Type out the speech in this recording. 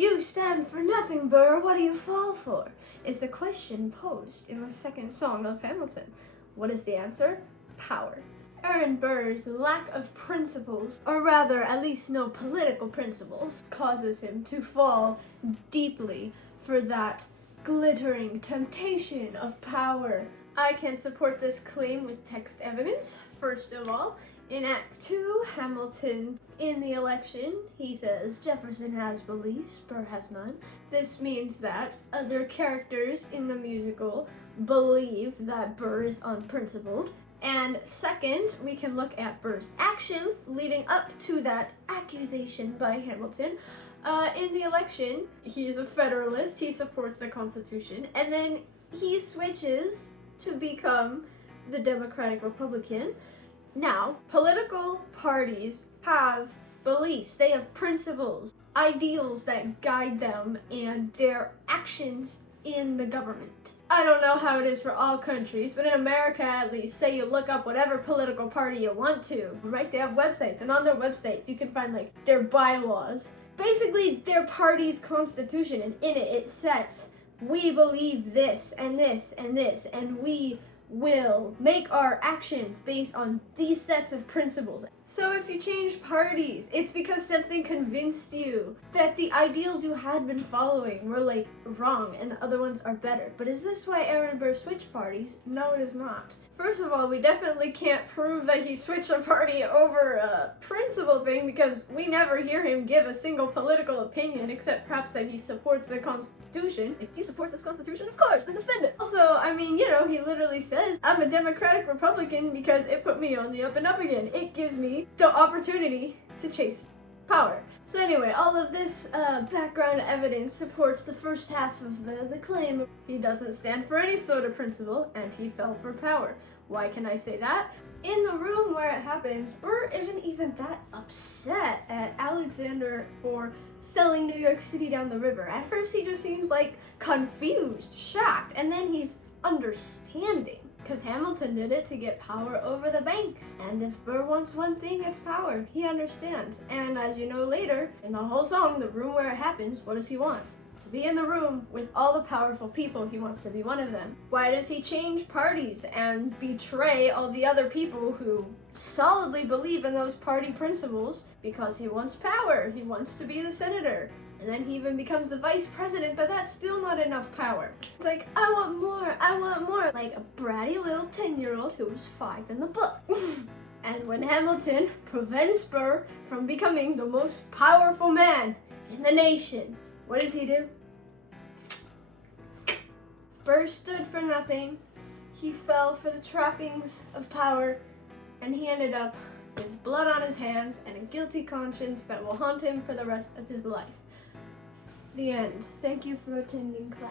You stand for nothing, Burr. What do you fall for? Is the question posed in the second song of Hamilton. What is the answer? Power. Aaron Burr's lack of principles, or rather, at least no political principles, causes him to fall deeply for that glittering temptation of power. I can support this claim with text evidence. First of all, in Act 2, Hamilton, in the election, he says, Jefferson has beliefs, Burr has none. This means that other characters in the musical believe that Burr is unprincipled. And second, we can look at Burr's actions leading up to that accusation by Hamilton. In the election, he is a Federalist, he supports the Constitution, and then he switches to become the Democratic Republican. Now, political parties have beliefs, they have principles, ideals that guide them and their actions in the government. I don't know how it is for all countries, but in America at least, say you look up whatever political party you want to, right? They have websites, and on their websites you can find like their bylaws. Basically their party's constitution, and in it sets, we believe this and this and this, and we will make our actions based on these sets of principles. So if you change parties, it's because something convinced you that the ideals you had been following were like wrong and the other ones are better. But is this why Aaron Burr switched parties? No, it is not. First of all, we definitely can't prove that he switched a party over a principle thing because we never hear him give a single political opinion except perhaps that he supports the Constitution. If you support this Constitution, of course, then defend it. Also, I mean, you know, he literally says, I'm a Democratic Republican because it put me on the up and up again. It gives me the opportunity to chase power. So anyway, all of this background evidence supports the first half of the claim. He doesn't stand for any sort of principle, and he fell for power. Why can I say that? In the room where it happens, Burr isn't even that upset at Alexander for selling New York City down the river. At first he just seems like confused, shocked, and then he's understanding. Because Hamilton did it to get power over the banks. And if Burr wants one thing, it's power. He understands. And as you know later, in the whole song, The Room Where It Happens, what does he want? To be in the room with all the powerful people. He wants to be one of them. Why does he change parties and betray all the other people who solidly believe in those party principles? Because he wants power. He wants to be the senator. And then he even becomes the vice president, but that's still not enough power. It's like, I want more, like a bratty little 10-year-old who was 5 in the book. And when Hamilton prevents Burr from becoming the most powerful man in the nation, what does he do? Burr stood for nothing, he fell for the trappings of power, and he ended up with blood on his hands and a guilty conscience that will haunt him for the rest of his life. The end. Thank you for attending class.